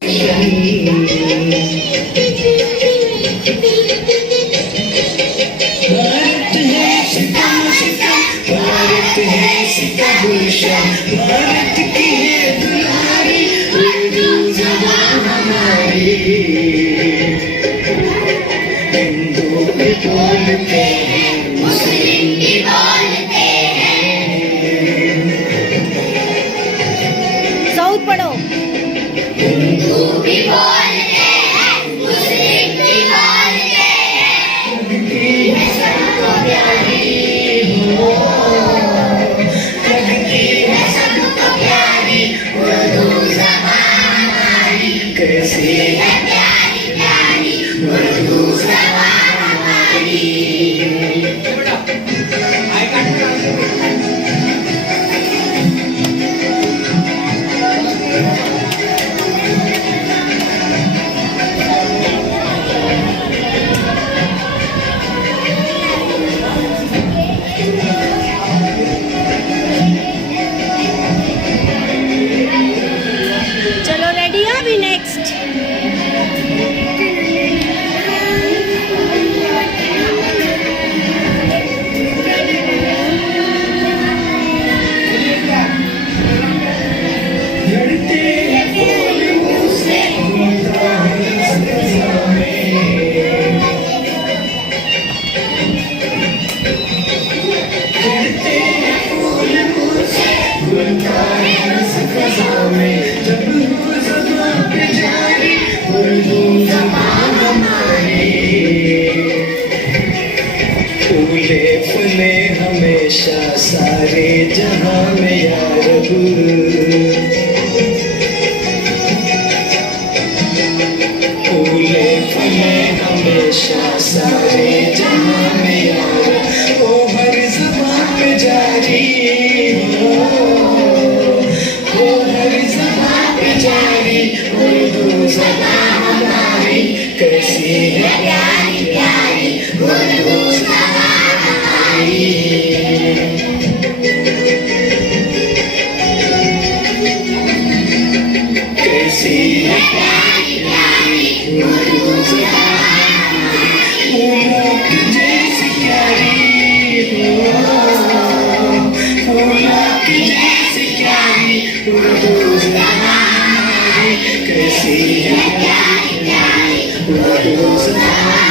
भारत है इसका गुलशन, भारत की है दुलारी, उर्दू ज़बान हमारी। हिंदू भी बोलते हैं, मुस्लिम भी बोलते हैं। साउथ पढ़ो। हिंदू भी बोलते हैं, मुस्लिम भी बोलते हैं। लगती है सबको प्यारी हो, लगती है सबको प्यारी उर्दू ज़बान हमारी। कैसी है प्यारी प्यारी उर्दू ज़बान हमारी। चलो रेडी है अभी नेक्स्ट। लड़ते हैं फूल मुझसे घूमता है सपनों में। लड़ते हैं फूल मुझसे घूमता है सपनों में। जब वो ज़बान पे जारी उर्दू ज़बान हमारी। फूले फले हमेशा सारे जहां में या रब। फूले फले हमेशा सारे जहां में या रब। ओ हर ज़बान पे जारी हो, ओ हर ज़बान पे जारी उर्दू ज़बान हमारी। कैसी है प्यारी प्यारी उर्दू ज़बान हमारी। कैसी है प्यारी प्यारी उर्दू ज़बान हमारी। फूलों की जैसी प्यारी हो, फूलों की जैसी प्यारी उर्दू ज़बान हमारी। कैसी है प्यारी प्यारी उर्दू ज़बान